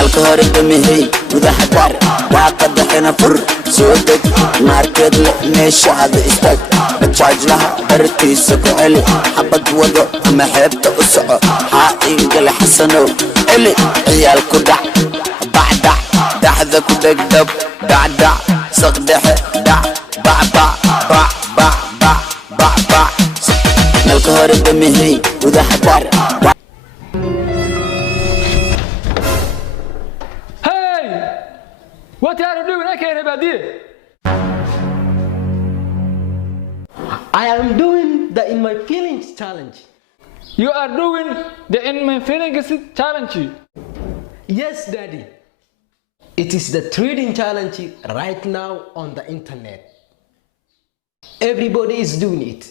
الكهر دمهي وذا حدار وعقد حنا فر سودك ماركت لقنيش هذا استاك بتشاج لها برتي سكو علي حبك وضو اما حبت اسعو حائن قل حسنو علي عيال كدع بعدع دحذا كدك دب دعدع صقدح دع بعبع باع باع باع باع باع الكهر دمهي وذا حدار. What are you doing? I can't about this. I am doing the In My Feelings challenge. You are doing the In My Feelings challenge. Yes, Daddy. It is the trading challenge right now on the internet. Everybody is doing it.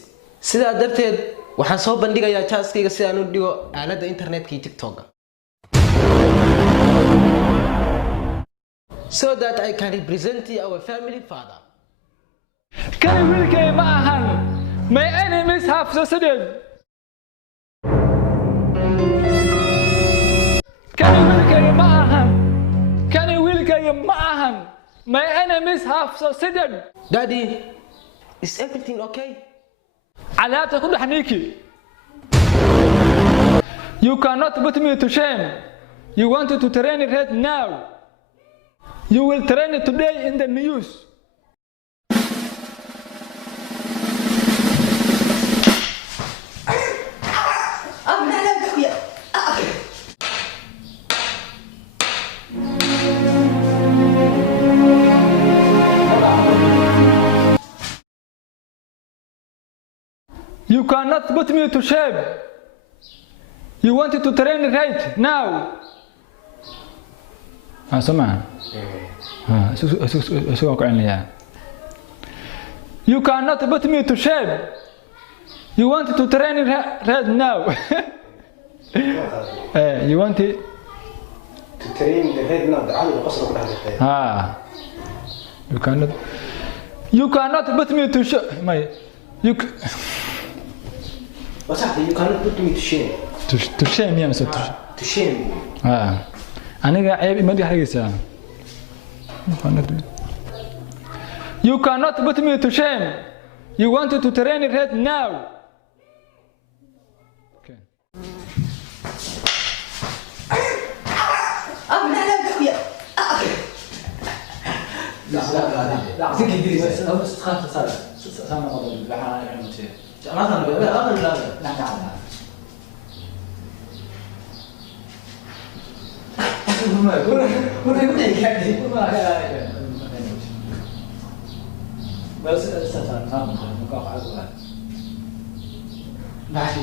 sidaa darteed waxaan soo bandhigayaa chaaskayga si aan u dhigo aaladda internetka iyo TikTok. So that I can represent our family father. Can you really get my hand? My enemies have succeeded. Can you really get my hand? Can you really get my hand? My enemies have succeeded. Daddy, is everything okay? علاتك كل حنيكي. You cannot put me to shame. You wanted to train it right now. You will train it today in the news. You cannot put me to shame. You wanted to train it right now. سمع سوق عيني. You cannot put me to shame. You want to train it right now. You want to train the head now. تعالوا القصر كلها هذه. You cannot put me to shame. ما you. وصحتي you cannot put me to shame. To shame يا مسد. To shame. أنا عيب ما دي حاجة. You cannot put me to shame. You wanted to train it right now. Okay. بس استنى نقاط عزوها ماشي